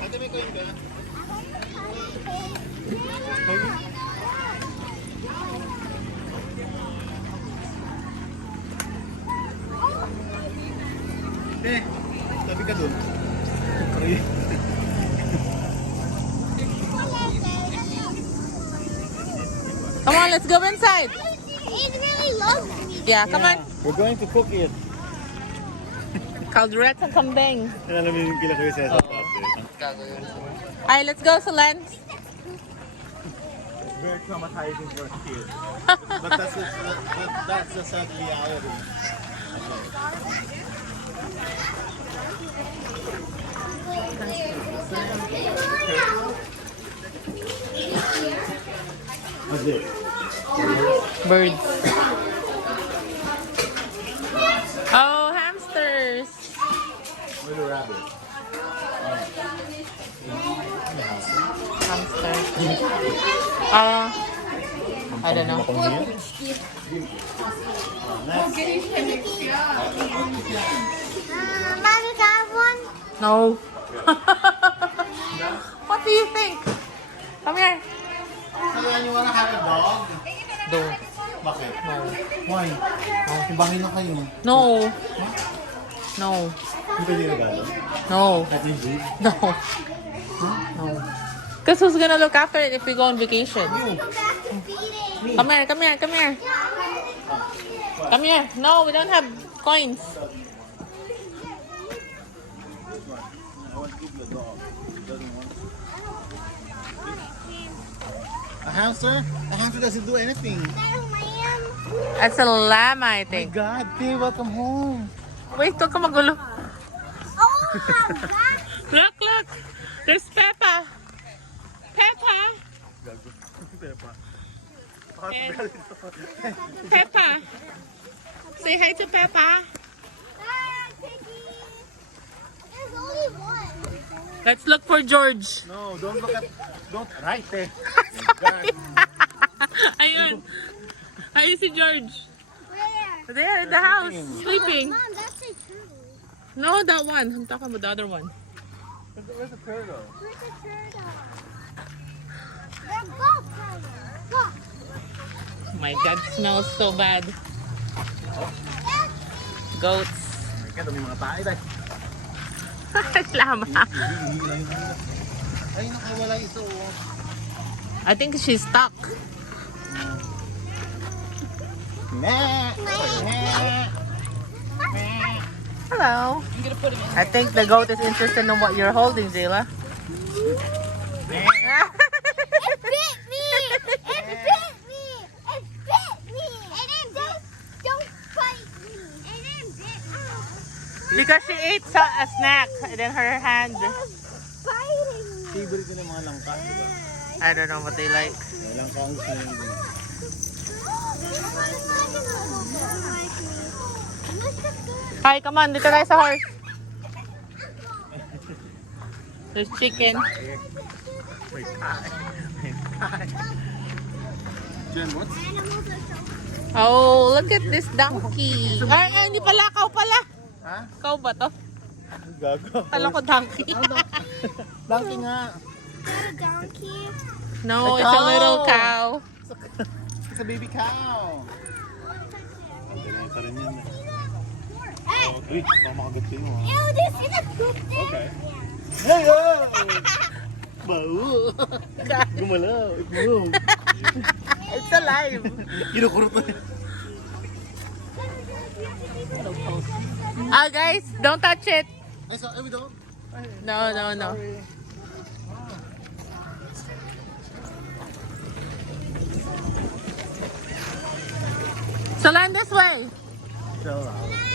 Ate, may coin ka? Eh, tabi ka dun. Come on, let's go inside. It really loves me. Yeah, come on. We're going to cook it. Calderette and kambing. Alam mo yung kila ko yung sesa pati. Alright, let's go, Solen. Very traumatizing for a kid. But that's the sad reality. What's it? Birds. Oh, hamsters. Where's the rabbit? Hamsters. I don't know. Mommy got one. No. What do you think? Come here. You wanna have a dog? Don't. Bakit? No. Why? Oh, timbangin na kayo. No. No. Hindi pwede na gano'n? No. At least good. No. No. Because who's gonna look after it if we go on vacation? Come here, come here, come here. Come here. No, we don't have coins. A hamster? A hamster doesn't do anything. That's a lamb, I My think. God, Tim, welcome home. Wait, huwag ka magulo. Oh, that. Look, look. There's Peppa. Peppa. And Peppa. Say hi to Peppa. Ah, Piggy. There's only one. Let's look for George. No, don't look at... Don't... Right there. Ayun. Ayun si George. Where? There in the house. Sleeping. Mom, that's a turtle. No, that one. I'm talking about the other one. Where's the turtle? Where's the turtle? They're both turtles. Look. Oh my God, smells so bad. Goats. Kaya dami mga tayo dahil. Lama. Ay, nakawala ito. I think she's stuck. Hello. I think the goat is interested in what you're holding, Zayla. It bit me! It bit me! It bit me! And it don't bite me! And it bit me! Because she ate a snack and then her hand. It was biting me! Favorite ko na yung mga langka, di ba? I don't know what they like. Yung langka ang gusto nyo. Hi, come on. Dito tayo sa horse. There's chicken. Wait, Jen, what's... Oh, look at this donkey. Ay, hindi pala. Kau pala. Ha? Kau ba to? Gago. Kala ko donkey. Donkey nga. A donkey? No, A it's a cow. little cow. It's a baby cow. Ang ganyan rin yan. Oh, uy, baka makagat kayo. Ew, this is a poop there. Okay. Hey, oh! Bau! Gumalaw. Boom. It's alive. Kinukurot na. Ah, guys, don't touch it. Ay, so, we don't? Ay, No, no, no. sorry. So land this way. Chill out.